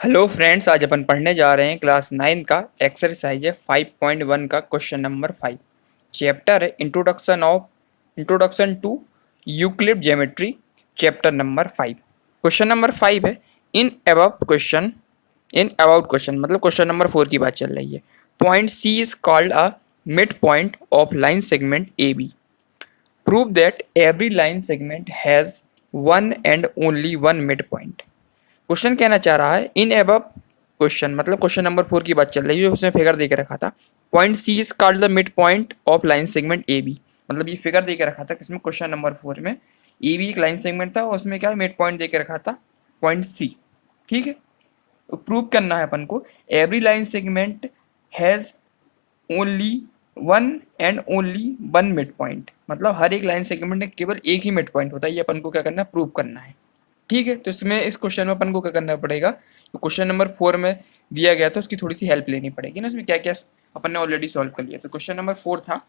Hello friends, आज अपन पढ़ने जा रहे हैं क्लास 9 का एक्सरसाइज है 5.1 का क्वेश्चन नंबर 5। चैप्टर है introduction to Euclid geometry, chapter number 5। Question number 5 है इन अबाउट क्वेश्चन, मतलब क्वेश्चन नंबर 4 की बात चल रही है। Point C is called a mid point of line segment A B. Prove that every line segment has one and only one mid point. Question कहना चाह रहा है इन एबव क्वेश्चन, मतलब क्वेश्चन नंबर 4 की बात चल रही है, उसमें फिगर दे के रखा था। Point C is called the mid point of line segment A B. मतलब ये फिगर दे के रखा था किसमें, क्वेश्चन नंबर 4 में। ए बी एक लाइन सेगमेंट था, उसमें क्या मिड पॉइंट दे के रखा था, पॉइंट सी। ठीक है, तो प्रूव करना है अपन को every line segment has only one and only one mid point. मतलब हर एक लाइन सेगमेंट में केवल एक ही मिड पॉइंट होता है। ये अपन को क्या करना है, प्रूव करना है। ठीक है, तो इसमें इस क्वेश्चन में अपन को क्या करना पड़ेगा, तो क्वेश्चन नंबर 4 में दिया गया था उसकी थोड़ी सी हेल्प लेनी पड़ेगी ना। इसमें क्या क्या अपन ने ऑलरेडी सॉल्व कर लिया। तो क्वेश्चन नंबर 4 था,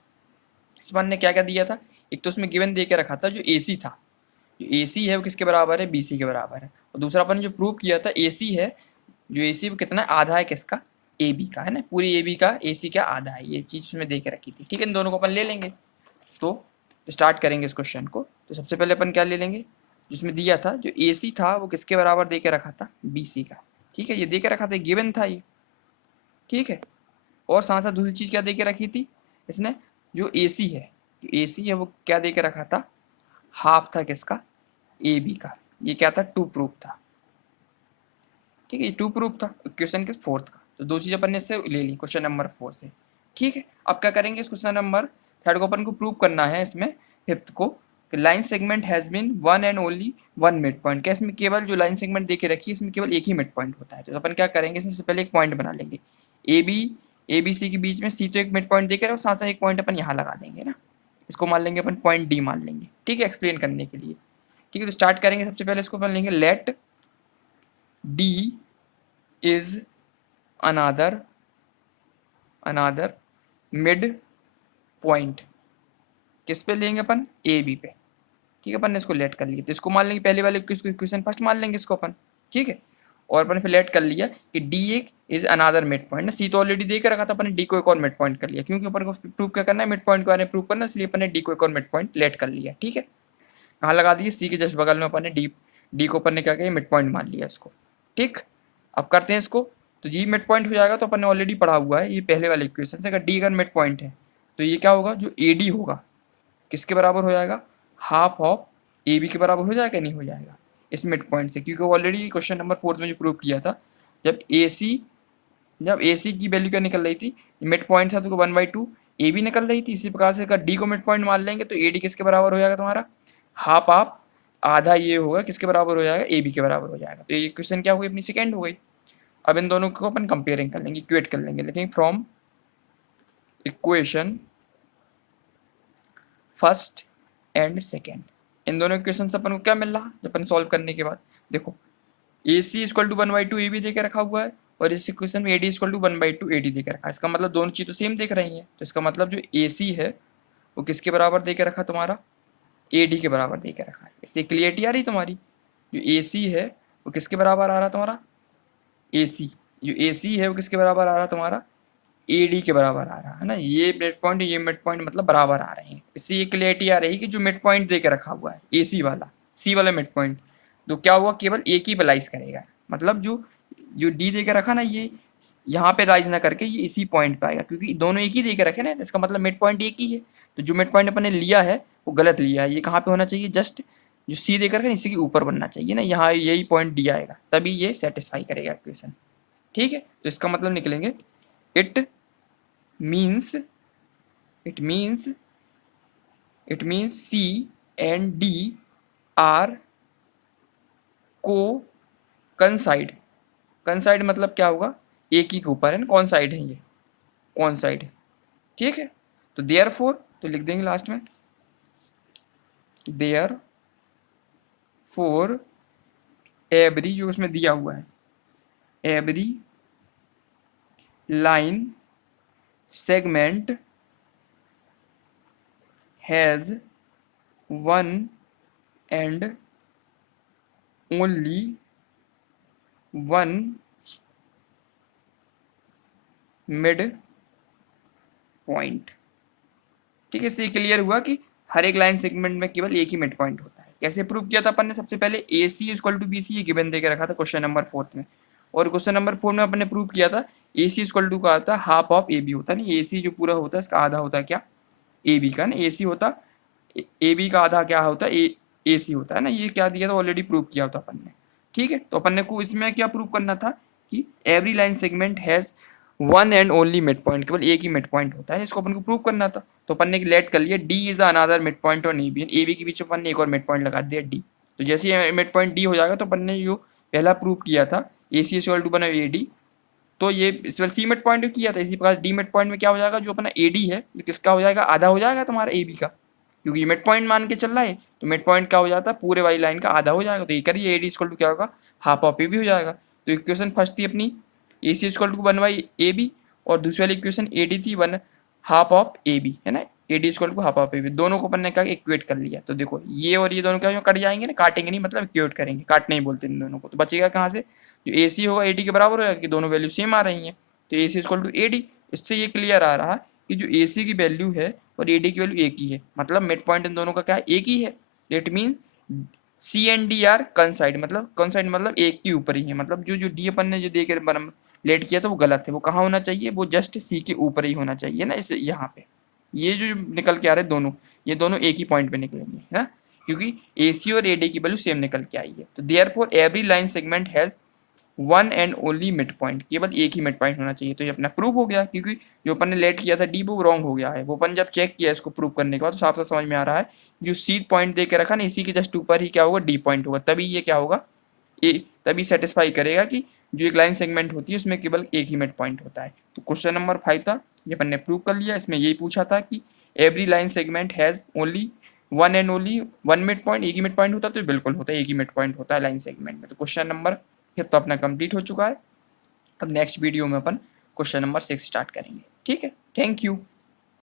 इसमें ने क्या क्या दिया था। एक तो उसमें गिवन दे के रखा था जो ए सी था, जो ए सी है वो किसके बराबर है, बी सी के बराबर है। और दूसरा अपन ने जो प्रूव किया था ए सी है, जो ए सी वो कितना आधा है किसका, ए बी का है ना। पूरी ए बी का ए सी का आधा है, ये चीज उसमें दे के रखी थी। ठीक है, इन दोनों को अपन ले लेंगे। तो स्टार्ट करेंगे इस क्वेश्चन को। तो सबसे पहले अपन क्या ले लेंगे, जिसमें दिया था जो ए सी था वो किसके बराबर दे के रखा था, बी सी का। ठीक है, ये दे के रखा था, गिवन था ये। ठीक है, और साथ साथ दूसरी चीज क्या दे के रखी थी इसने, जो ए सी है, जो ए सी है वो क्या दे के रखा था, हाफ था किसका, ए बी का। ये क्या था, टू प्रूफ था। ठीक है, ये टू प्रूफ था क्वेश्चन के फोर्थ का। तो दो चीज अपन ने इससे ले ली क्वेश्चन नंबर 4 से। ठीक है, अब क्या करेंगे, इस क्वेश्चन नंबर 3 को अपन को प्रूव करना है, इसमें फिफ्थ को। Line segment has been one and only one mid point. क्या इसमें केवल जो लाइन सेगमेंट देके रखी है इसमें केवल एक ही मिड पॉइंट होता है। तो अपन क्या करेंगे, इसमें से पहले एक पॉइंट बना लेंगे ए बी सी के बीच में। सी तो एक मिड पॉइंट देके रहे, साथ साथ एक पॉइंट अपन यहाँ लगा देंगे ना, इसको मान लेंगे अपन पॉइंट डी मान लेंगे। ठीक है, एक्सप्लेन करने के लिए। ठीक है, तो स्टार्ट करेंगे। सबसे पहले इसको अपन लेंगे, let D is another mid point. किस पे लेंगे अपन, ए बी पे। ठीक है, अपन ने इसको लेट कर लिया, तो इसको मान लेंगे, पहले वाले क्वेश्चन फर्स्ट मान लेंगे इसको अपन। ठीक है, और अपन फिर लेट कर लिया कि डी एक इज अनदर मिड पॉइंट ना। सी तो ऑलरेडी दे के रखा था, अपन ने डी को एक और मिड पॉइंट कर लिया, क्योंकि अपन को प्रूव क्या करना है, मिड पॉइंट के बारे में प्रूव करना, इसलिए अपन ने डी को एक और मिड पॉइंट लेट कर लिया। ठीक है, कहाँ लगा दिए, सी के जस्ट बगल में अपन ने डी को अपन ने क्या किया, मिड पॉइंट मान लिया इसको। ठीक, अब करते हैं इसको। तो जी मिड पॉइंट हो जाएगा, तो अपन ने ऑलरेडी पढ़ा हुआ है ये पहले वाले इक्वेशन से, अगर डी अगर मिड पॉइंट है तो ये क्या होगा, जो ए डी होगा किसके बराबर हो जाएगा, हाफ ऑफ ए बी के बराबर हो जाएगा, नहीं हो जाएगा इस मिड पॉइंट से। क्योंकि ऑलरेडी क्वेश्चन नंबर 4 में जो प्रूव किया था, जब ए सी की वैल्यू क्या निकल रही थी, मिड पॉइंट था तो 1/2 ए बी निकल रही थी। इसी प्रकार से अगर डी को मिड पॉइंट मान लेंगे तो ए डी किसके बराबर हो जाएगा तुम्हारा, हाफ ऑफ आधा ये होगा किसके बराबर हो जाएगा, ए बी के बराबर हो जाएगा। तो ये क्वेश्चन क्या हो गई, अपनी सेकेंड हो गई। अब इन दोनों को अपन कंपेयरिंग कर लेंगे, इक्वेट कर लेंगे। लेकिन from equation first and second, इन दोनों इक्वेशन से अपन को क्या मिल रहा है अपन सॉल्व करने के बाद, देखो A C equal to 1/2 A B देके रखा हुआ है, और इस इक्वेशन में A D equal to 1/2 A D देके रखा है। इसका मतलब दोनों चीज तो सेम देख रही है। तो इसका मतलब जो ए सी है वो किसके बराबर देके रखा तुम्हारा, ए डी के बराबर देके रखा है। इससे क्लियरिटी आ रही तुम्हारी, जो ए सी है वो किसके बराबर आ रहा तुम्हारा, ए सी, जो ए सी है वो किसके बराबर आ रहा तुम्हारा, ए डी के बराबर आ रहा है ना। ये मिड पॉइंट ये मिड पॉइंट मतलब बराबर आ रहे हैं। इससे ये क्लियरिटी आ रही है कि जो मिड पॉइंट देके रखा हुआ है ए सी वाला, सी वाला मिड पॉइंट, तो क्या हुआ, केवल एक ही पे लाइज करेगा। मतलब जो जो डी देके रखा ना, ये यहाँ पे राइज ना करके ये इसी पॉइंट पे आएगा, क्योंकि दोनों एक ही देके रखे ना, इसका मतलब मिड पॉइंट एक ही है। तो जो मिड पॉइंट अपन ने लिया है वो गलत लिया है। ये कहाँ पे होना चाहिए, जस्ट जो सी देकर रखे इसी के ऊपर बनना चाहिए ना, यहाँ यही पॉइंट डी आएगा, तभी ये सेटिस्फाई करेगा इक्वेशन। ठीक है, तो इसका मतलब निकलेंगे, it means it means C and D are coincide। coincide मतलब क्या होगा, एक ही के ऊपर है ना, कौन साइड है ये, कौन साइड है। ठीक है, तो therefore तो लिख देंगे लास्ट में, therefore every जो उसमें दिया हुआ है, every line segment has one and only one mid point. ठीक है, इससे क्लियर हुआ कि हर एक लाइन सेगमेंट में केवल एक ही मिड पॉइंट होता है। कैसे प्रूव किया था अपन ने? सबसे पहले ए C equal to B C ये गिवन दे के रखा था क्वेश्चन नंबर 4 में, और क्वेश्चन नंबर 4 में अपन ने प्रूव किया था ए सी इक्वल टू का आता है हाफ ऑफ ए बी होता है। नहीं, ए सी जो पूरा होता है इसका आधा होता है क्या? ए बी का ना, ए सी होता ए बी का आधा क्या होता है? ए सी होता है ना। ये क्या दिया था? ऑलरेडी प्रूव किया था अपन ने। ठीक है, तो अपन ने को इसमें क्या प्रूव करना था कि every line segment has one and only mid point, केवल एक ही मिड पॉइंट होता है, इसको अपन को प्रूव करना था। तो अपन ने लेट कर लिया D is another mid point on A B, A B के बीच में अपन ने एक और मिड पॉइंट लगा दिया डी। तो जैसे ये मिड पॉइंट डी हो जाएगा तो अपन ने जो पहला प्रूव किया था ए सी इक्वल टू बना ए डी, तो ये इस बार सी मिड पॉइंट में किया था, इसी प्रकार डी मिड पॉइंट में क्या हो जाएगा? जो अपना ए डी है किसका हो जाएगा? आधा हो जाएगा तुम्हारा ए बी का, क्योंकि मिड पॉइंट मान के चल रहा है। तो मिड पॉइंट क्या हो जाता है? पूरे वाली लाइन का आधा हो जाएगा। तो ये करिए ए डी इक्वल टू क्या होगा? हाफ ऑफ ए बी हो जाएगा। तो इक्वेशन फर्स्ट थी अपनी ए C equal to 1 A B, और दूसरी वाली इक्वेशन ए डी थी 1 हाफ ऑफ ए बी, है ना। A D equal to half of A B, दोनों को अपन ने क्या इक्वेट कर लिया। तो देखो ये और ये दोनों क्या कट जाएंगे ना, काटेंगे नहीं, मतलब इक्वेट करेंगे, काटने ही बोलते हैं इन दोनों को। तो बचेगा कहाँ से? जो ए सी होगा ए डी के बराबर होगा, कि दोनों वैल्यू सेम आ रही हैं। तो ए C equal to A D, इससे ये क्लियर आ रहा कि जो ए सी की वैल्यू है और ए डी की वैल्यू एक ही है, मतलब मिड पॉइंट इन दोनों का क्या है? एक ही है। It mean C and D are coincide, मतलब कंसाइड मतलब एक के ऊपर ही है। मतलब जो जो डी अपन ने जो दे के लेट किया था वो गलत है, वो कहाँ होना चाहिए? वो जस्ट सी के ऊपर ही होना चाहिए ना, इस यहाँ पे। ये जो निकल के आ रहे दोनों, ये दोनों एक ही पॉइंट पे निकलेंगे, है ना, क्योंकि ए सी और ए डी की वैल्यू सेम निकल के आई है। तो therefore every line segment has one and only mid point, केवल एक ही मिड पॉइंट होना चाहिए। तो ये अपना प्रूव हो गया, क्योंकि जो अपन ने लेट किया था डी वो रॉन्ग हो गया है। वो अपन जब चेक किया इसको प्रूव करने के बाद तो साफ साफ समझ में आ रहा है, जो सी पॉइंट दे के रखा ना, इसी के जस्ट ऊपर ही क्या होगा? डी पॉइंट होगा, तभी ये क्या होगा? ए, तभी सेटिस्फाई करेगा कि जो एक लाइन सेगमेंट होती है उसमें केवल एक ही मिड पॉइंट होता है। तो क्वेश्चन नंबर 5 था, ये अपन ने प्रूव कर लिया। इसमें यही पूछा था कि every line segment has only one and only one mid point, एक ही मिड पॉइंट होता है। तो बिल्कुल होता है, एक ही मिड पॉइंट होता है लाइन सेगमेंट में। तो क्वेश्चन नंबर तो अपना कंप्लीट हो चुका है। अब नेक्स्ट वीडियो में अपन क्वेश्चन नंबर 6 स्टार्ट करेंगे। ठीक है, थैंक यू।